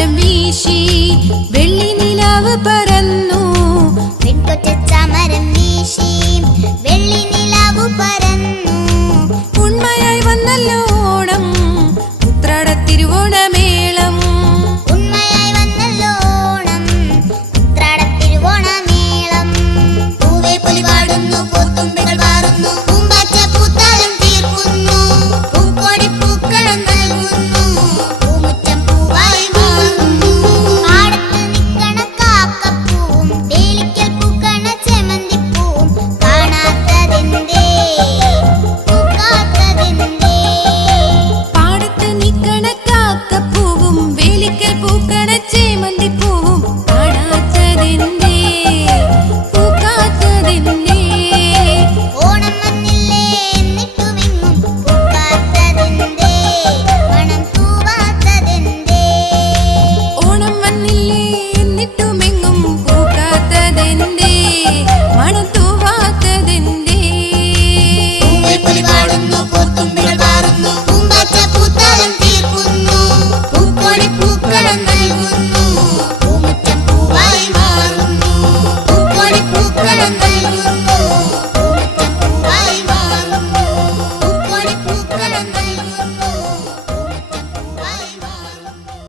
ചാമരം വീശി വെള്ളി നിലാവ് പറന്നു. ചാമരം വീശി വെള്ളി നിലാവ് പറന്നു. ഉണ്മയായി വന്നല്ലോ ഓണം ഉത്രാട തിരുവോണമേളം. ഉണ്മയായി വന്നല്ലോ ഓണം ഉത്രാട തിരുവോണമേളം. പൂവേ പൊലി പാടുന്നു പൂത്തുമ്പികൾ പാറുന്നു പൂമ്പാറ്റ പൂത്താലം തീർക്കുന്നു. പൂക്കോടി പൂക്കളം നൽകുന്നു പൂമുറ്റം പൂവായി മാറുന്നു. പാടത്ത് നിക്കണ കാക്കപ്പൂവും വേലിക്കൽ പൂക്കണ ചെമന്തിപ്പൂവും കാണാത്തതെന്തേ പൂക്കാത്തതെന്തേ. പാടത്ത് നിക്കണ കാക്കപ്പൂവും വേലിക്കൽ പൂക്കണ ചേമന്തിപ്പൂവും കാണാത്തതെന്തേ പൂക്കാത്തതെന്തേ. ഓണം വന്നില്ലേ എന്നിട്ടുമെങ്ങും പൂക്കാത്തതെന്തേ മണം തൂവാത്തതെന്തേ. ഓണം വന്നില്ലേ എന്നിട്ടുമെങ്ങും പൂക്കാത്തതെന്തേ മണം തൂവാത്തതെന്തേ. പൂവേ പൊലി പാടുന്നു പൂത്തുമ്പികൾ പാറുന്നു പൂമ്പാറ്റ പൂത്താലം തീർക്കുന്നു. പൂക്കോടി പൂക്കളം നൽകുന്നു പൂമുറ്റം പൂവായി മാറുന്നു. പൂക്കോടി പൂക്കളം നൽകുന്നു പൂമുറ്റം പൂവായി മാറുന്നു. പൂക്കോടി പൂക്കളം നൽകുന്നു.